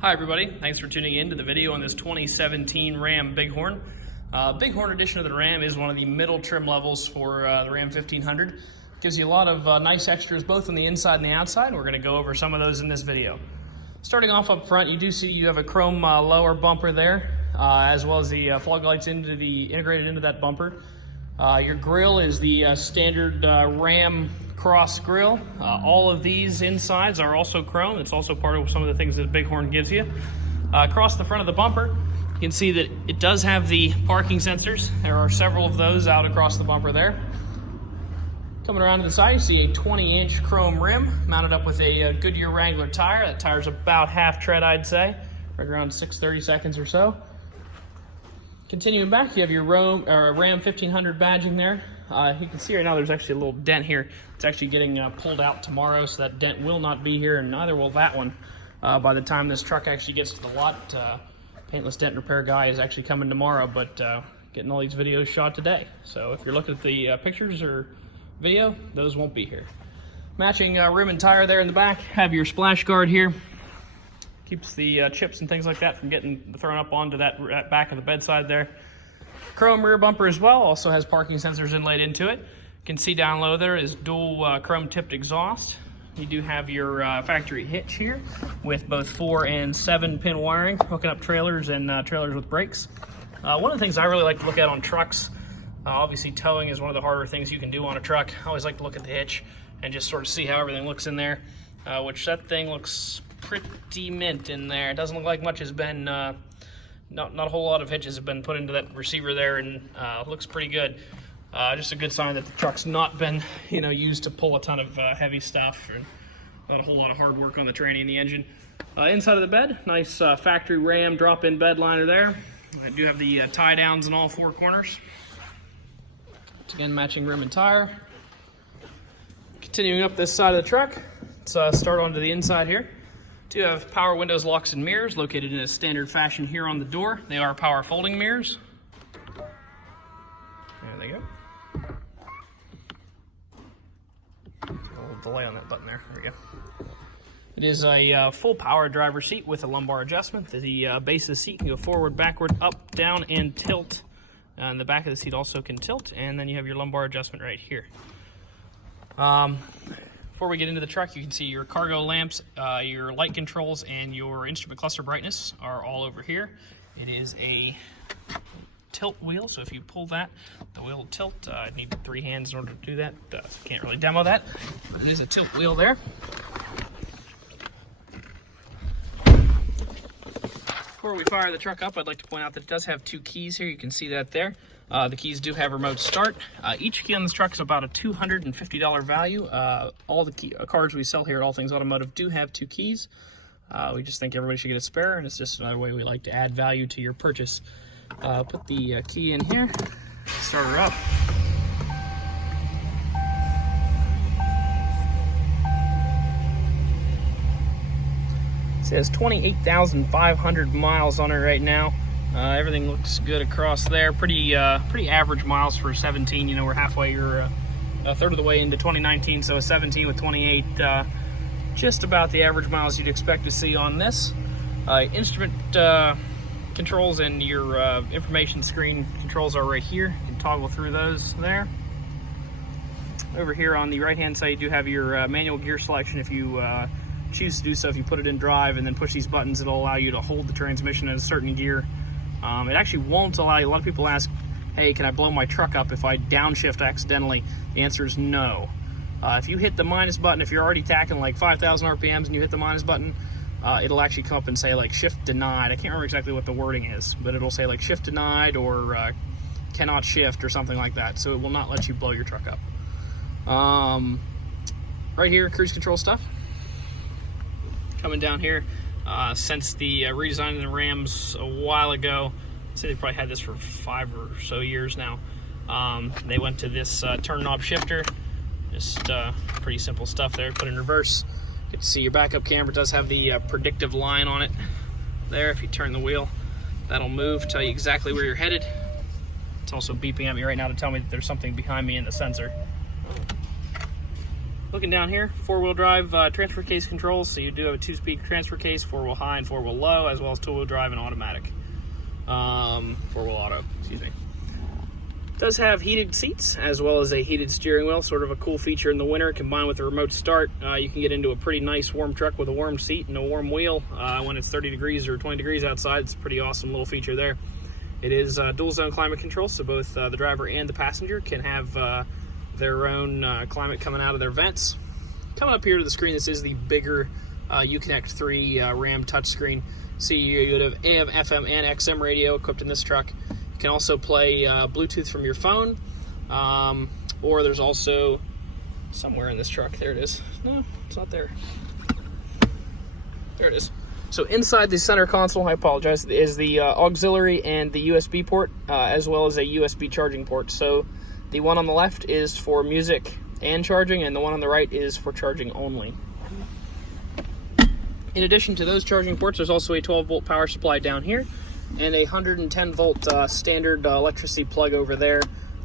Hi everybody, thanks for tuning in to the video on this 2017 Ram Bighorn. Bighorn edition of the Ram is one of the middle trim levels for the Ram 1500. Gives you a lot of nice extras both on the inside and the outside. We're going to go over some of those in this video. Starting off up front, you do see you have a chrome lower bumper there, as well as the fog lights integrated into that bumper. Your grille is the standard Ram cross grille. All of these insides are also chrome. It's also part of some of the things that Bighorn gives you. Across the front of the bumper, you can see that it does have the parking sensors. There are several of those out across the bumper there. Coming around to the side, you see a 20-inch chrome rim mounted up with a Goodyear Wrangler tire. That tire's about half tread, I'd say, right around 6/32 or so. Continuing back, you have your Ram 1500 badging there. You can see right now there's actually a little dent here. It's actually getting pulled out tomorrow, so that dent will not be here, and neither will that one by the time this truck actually gets to the lot. Paintless dent repair guy is actually coming tomorrow, but getting all these videos shot today. So if you're looking at the pictures or video, those won't be here. Matching rim and tire there in the back. Have your splash guard here. Keeps the chips and things like that from getting thrown up onto that back of the bedside there. Chrome rear bumper as well, also has parking sensors inlaid into it. You can see down low there is dual chrome tipped exhaust. You do have your factory hitch here with both 4 and 7 pin wiring, hooking up trailers and trailers with brakes. One of the things I really like to look at on trucks, obviously towing is one of the harder things you can do on a truck. I always like to look at the hitch and just sort of see how everything looks in there, which that thing looks pretty mint in there. It doesn't look like much has been, not a whole lot of hitches have been put into that receiver there, and looks pretty good. Just a good sign that the truck's not been, used to pull a ton of heavy stuff, and not a whole lot of hard work on the tranny and the engine. Inside of the bed, nice factory Ram drop-in bed liner there. I do have the tie downs in all 4 corners. Once again, matching rim and tire. Continuing up this side of the truck, let's start onto the inside here. Do have power windows, locks, and mirrors located in a standard fashion here on the door. They are power folding mirrors. There they go. A little delay on that button there. There we go. It is a full power driver seat with a lumbar adjustment. The base of the seat can go forward, backward, up, down, and tilt. And the back of the seat also can tilt. And then you have your lumbar adjustment right here. Before we get into the truck, you can see your cargo lamps, your light controls, and your instrument cluster brightness are all over here. It is a tilt wheel, so if you pull that, the wheel will tilt. I need 3 hands in order to do that. Can't really demo that, but it is a tilt wheel there. Before we fire the truck up, I'd like to point out that it does have 2 keys here. You can see that there. The keys do have remote start. Each key on this truck is about a $250 value. All the cars we sell here at All Things Automotive do have 2 keys. We just think everybody should get a spare, and it's just another way we like to add value to your purchase. Put the key in here, start her up. It says 28,500 miles on it right now. Everything looks good across there. Pretty average miles for 17. We're halfway, you're a third of the way into 2019, so a 17 with 28, just about the average miles you'd expect to see on this. Instrument controls and your information screen controls are right here. You can toggle through those there. Over here on the right-hand side, you do have your manual gear selection. If you choose to do so, if you put it in drive and then push these buttons, it'll allow you to hold the transmission at a certain gear. It actually won't allow you. A lot of people ask, hey, can I blow my truck up if I downshift accidentally? The answer is no. If you hit the minus button, if you're already tacking like 5,000 RPMs and you hit the minus button, it'll actually come up and say like shift denied. I can't remember exactly what the wording is, but it'll say like shift denied or cannot shift or something like that. So it will not let you blow your truck up. Right here, cruise control stuff. Coming down here. Since the redesign of the Rams a while ago, I'd say they probably had this for 5 or so years now. They went to this turn knob shifter. Just pretty simple stuff there. Put in reverse. Get to see your backup camera. It does have the predictive line on it there. If you turn the wheel, that'll move, tell you exactly where you're headed. It's also beeping at me right now to tell me that there's something behind me in the sensor. Looking down here, 4-wheel drive transfer case controls. So you do have a 2-speed transfer case, 4-wheel high and 4-wheel low, as well as 2-wheel drive and automatic. 4-wheel auto, excuse me. Does have heated seats as well as a heated steering wheel, sort of a cool feature in the winter. Combined with a remote start, you can get into a pretty nice warm truck with a warm seat and a warm wheel when it's 30 degrees or 20 degrees outside. It's a pretty awesome little feature there. It is dual zone climate control, so both the driver and the passenger can have their own climate coming out of their vents. Coming up here to the screen, this is the bigger Uconnect 3 Ram touchscreen. See, you have AM, FM, and XM radio equipped in this truck. You can also play Bluetooth from your phone, or there's also somewhere in this truck. There it is. No, it's not there. There it is. So inside the center console, I apologize, is the auxiliary and the USB port, as well as a USB charging port. So the one on the left is for music and charging, and the one on the right is for charging only. In addition to those charging ports, there's also a 12-volt power supply down here, and a 110-volt standard electricity plug over there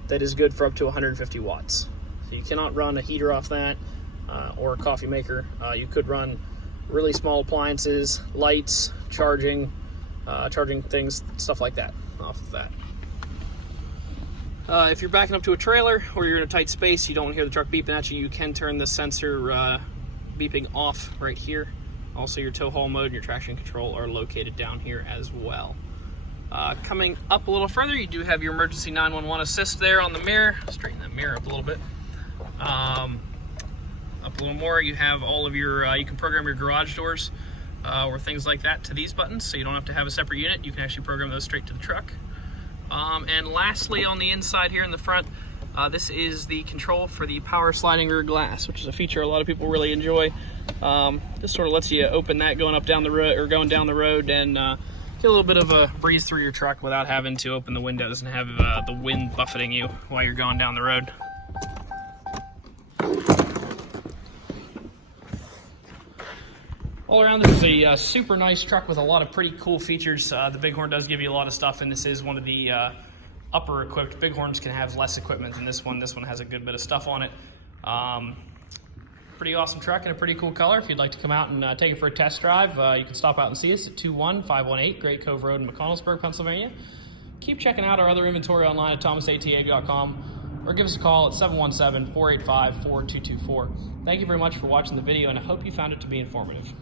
that is good for up to 150 watts. So you cannot run a heater off that or a coffee maker. You could run really small appliances, lights, charging things, stuff like that off of that. If you're backing up to a trailer or you're in a tight space, you don't want to hear the truck beeping at you, you can turn the sensor beeping off right here. Also, your tow haul mode and your traction control are located down here as well. Coming up a little further, you do have your emergency 911 assist there on the mirror. Straighten that mirror up a little bit. Up a little more, you have all of your, you can program your garage doors or things like that to these buttons, so you don't have to have a separate unit. You can actually program those straight to the truck. And lastly, on the inside here in the front, this is the control for the power sliding rear glass, which is a feature a lot of people really enjoy. Just sort of lets you open that going down the road and get a little bit of a breeze through your truck without having to open the windows and have the wind buffeting you while you're going down the road. All around, this is a super nice truck with a lot of pretty cool features. The Bighorn does give you a lot of stuff, and this is one of the upper equipped. Bighorns can have less equipment than this one. This one has a good bit of stuff on it. Pretty awesome truck and a pretty cool color. If you'd like to come out and take it for a test drive, you can stop out and see us at 21518 Great Cove Road in McConnellsburg, Pennsylvania. Keep checking out our other inventory online at thomasata.com or give us a call at 717-485-4224. Thank you very much for watching the video, and I hope you found it to be informative.